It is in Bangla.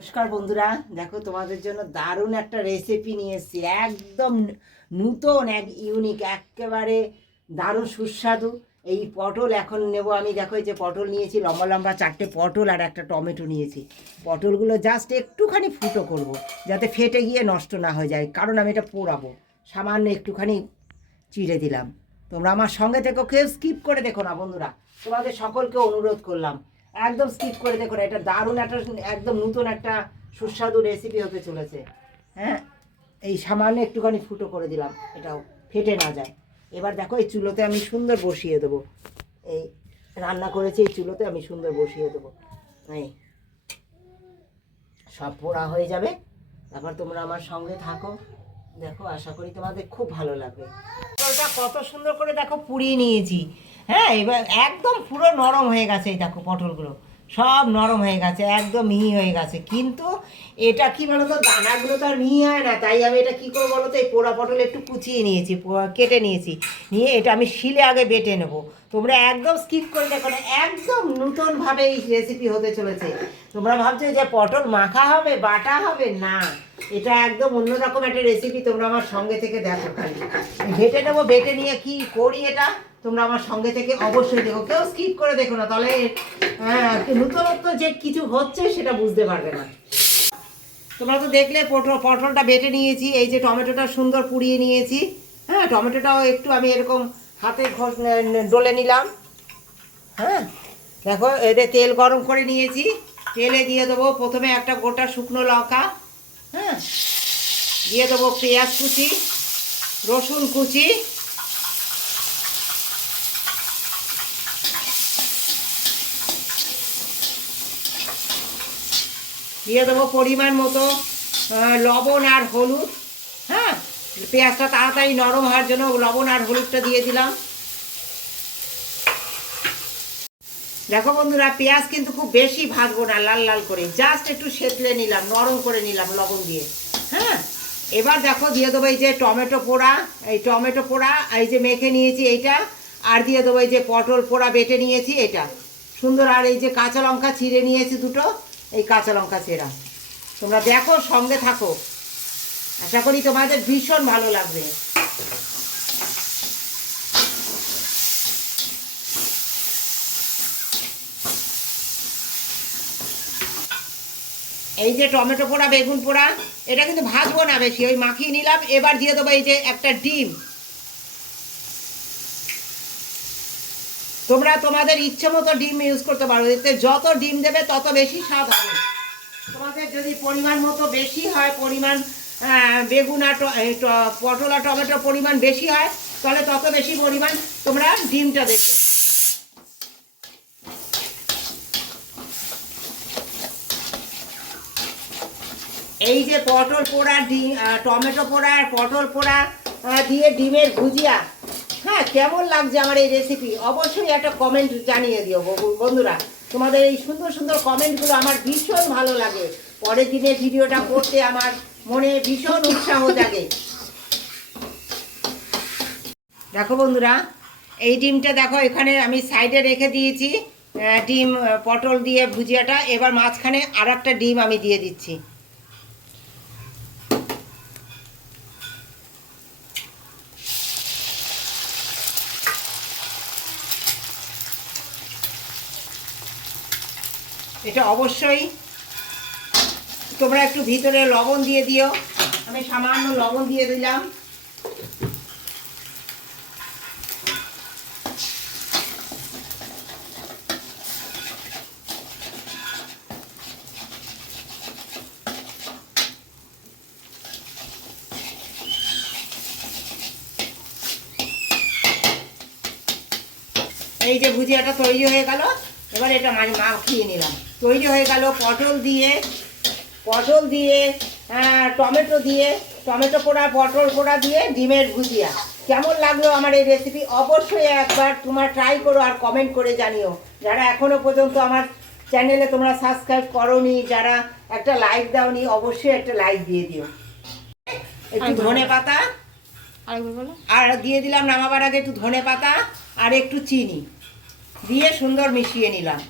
নমস্কার বন্ধুরা, দেখো তোমাদের জন্য দারুণ একটা রেসিপি নিয়ে এসেছি। একদম নূতন, এক ইউনিক একেবারে দারুণ সুস্বাদু। এই পটল এখন নেব আমি, দেখো এই যে পটল নিয়েছি, লম্বা লম্বা চারটে পটল আর একটা টমেটো নিয়েছি। পটলগুলো জাস্ট একটুখানি ফুটো করব। যাতে ফেটে গিয়ে নষ্ট না হয়ে যায়, কারণ আমি এটা পোড়াবো। সামান্য একটুখানি চিড়ে দিলাম। তোমরা আমার সঙ্গে থেকে, কেউ স্কিপ করে দেখো না বন্ধুরা। তোমাদের সকলকে অনুরোধ করলাম। একদম স্কিপ করে দেখো এটা দারুণ একটা, একদম নতুন একটা সুস্বাদু রেসিপি হতে চলেছে। হ্যাঁ এই সামান্য একটুখানি ফুটো করে দিলাম, এটাও ফেটে না যায়। এবার দেখো, এই চুলোতে আমি সুন্দর বসিয়ে দেবো। এই রান্না করেছি এই চুলোতে, আমি সুন্দর বসিয়ে দেবো। এই, সব পোড়া হয়ে যাবে। তারপর তোমরা আমার সঙ্গে থাকো। দেখো, আশা করি তোমাদের খুব ভালো লাগবে। ওটা কত সুন্দর করে দেখো পুড়িয়ে নিয়েছি। হ্যাঁ এবার একদম পুরো নরম হয়ে গেছে এই দেখো পটলগুলো। সব নরম হয়ে গেছে, একদম মিহি হয়ে গেছে। কিন্তু এটা কি বলতো, দানাগুলো তো আর মিহি হয় না, তাই আমি এটা কি করব বলতো, এই পোড়া পটল একটু কুচিয়ে নিয়েছি কেটে নিয়েছি। নিয়ে এটা আমি শিলে আগে বেটে নেব। তোমরা একদম স্কিপ করে দেখো না, একদম নতুনভাবে এই রেসিপি হতে চলেছে। তোমরা ভাবছ যে পটল মাখা হবে, বাটা হবে? না, এটা একদম অন্যরকম একটা রেসিপি তোমরা আমার সঙ্গে থেকে দেখো খালি। বেটে নেব, বেটে নিয়ে কি করি এটা? তোমরা আমার সঙ্গে থেকে অবশ্যই দেখো। কেউ স্কিপ করে দেখো না, তাহলে হ্যাঁ নতুনত্ব যে কিছু হচ্ছে সেটা বুঝতে পারবে না। তোমরা তো দেখলে পটল, পটলটা বেটে নিয়েছি, এই যে টমেটোটা সুন্দর পুড়িয়ে নিয়েছি। হ্যাঁ টমেটোটাও একটু আমি এরকম হাতে ঘষ- ডলে নিলাম। হ্যাঁ দেখো, এতে তেল গরম করে নিয়েছি। তেলে দিয়ে দেবো প্রথমে একটা গোটা শুকনো লঙ্কা। হ্যাঁ দিয়ে দেবো পেঁয়াজ কুচি, রসুন কুচি দিয়ে দেবো পরিমাণ মতো লবণ আর হলুদ হ্যাঁ? পেঁয়াজটা তাড়াতাড়ি নরম হওয়ার জন্য লবণ আর হলুদটা দিয়ে দিলাম। দেখো বন্ধুরা, পেঁয়াজ কিন্তু খুব বেশি ভাজবো না, লাল লাল করে। জাস্ট একটু সেতলে নিলাম, নরম করে নিলাম লবণ দিয়ে হ্যাঁ? এবার দেখো দিয়ে দেবো এই যে টমেটো পোড়া, এই টমেটো পোড়া, এই যে মেখে নিয়েছি এইটা, আর দিয়ে দেবো এই যে পটল পোড়া বেটে নিয়েছি এটা। সুন্দর, আর এই যে কাঁচা লঙ্কা ছিঁড়ে নিয়েছি দুটো এই কাঁচা লঙ্কা চেরা। তোমরা দেখো, সঙ্গে থাকো। আশা করি তোমাদের ভীষণ ভালো লাগবে। এই যে টমেটো পোড়া, বেগুন পোড়া, এটা কিন্তু ভাজবো না বেশি। ওই মাখিয়ে নিলাম, এবার দিয়ে দেবো এই যে একটা ডিম। তোমরা তোমাদের ইচ্ছে মতো ডিম ইউজ করতে পারো। এতে যত ডিম দেবে তত বেশি স্বাদ হবে। তোমাদের যদি পরিমাণ মতো বেশি হয়, পরিমাণ বেগুন আর পটল আর টমেটোর পরিমাণ বেশি হয়, তাহলে তত বেশি পরিমাণ তোমরা ডিমটা দেবে। এই যে পটল পোড়া, ডিম টমেটো পোড়া আর পটল পোড়া দিয়ে ডিমের ভুজিয়া হ্যাঁ কেমন লাগছে আমার এই রেসিপি অবশ্যই একটা কমেন্ট জানিয়ে দিও বন্ধুরা। তোমাদের এই সুন্দর সুন্দর কমেন্টগুলো আমার ভীষণ ভালো লাগে। পরের দিনে ভিডিওটা করতে আমার মনে ভীষণ উৎসাহ জাগে। দেখো বন্ধুরা, এই ডিমটা দেখো, এখানে আমি সাইডে রেখে দিয়েছি ডিম পটল দিয়ে ভুজিয়াটা। এবার মাঝখানে আর একটা ডিম আমি দিয়ে দিচ্ছি। এটা অবশ্যই। তোমরা একটু ভিতরে লবণ দিয়ে দিও। আমি সামান্য লবণ দিয়ে দিলাম। এই যে ভুজিয়াটা তৈরি হয়ে গেল। এবার এটা মাঝে মাখিয়ে নিলাম। তৈরি হয়ে গেল পটল দিয়ে পটল দিয়ে টমেটো দিয়ে টমেটো পোড়া পটল পোড়া দিয়ে ডিমের ভুজিয়া। কেমন লাগল আমার এই রেসিপি অবশ্যই একবার তোমার ট্রাই করো আর কমেন্ট করে জানিও। যারা এখনও পর্যন্ত আমার চ্যানেলে তোমরা সাবস্ক্রাইব করোনি যারা একটা লাইক দাওনি অবশ্যই একটা লাইক দিয়ে দিও। একটু ধনে পাতা। আর দিয়ে দিলাম নামাবার আগে একটু ধনে পাতা আর একটু চিনি। দিয়ে সুন্দর মিশিয়ে নিলাম।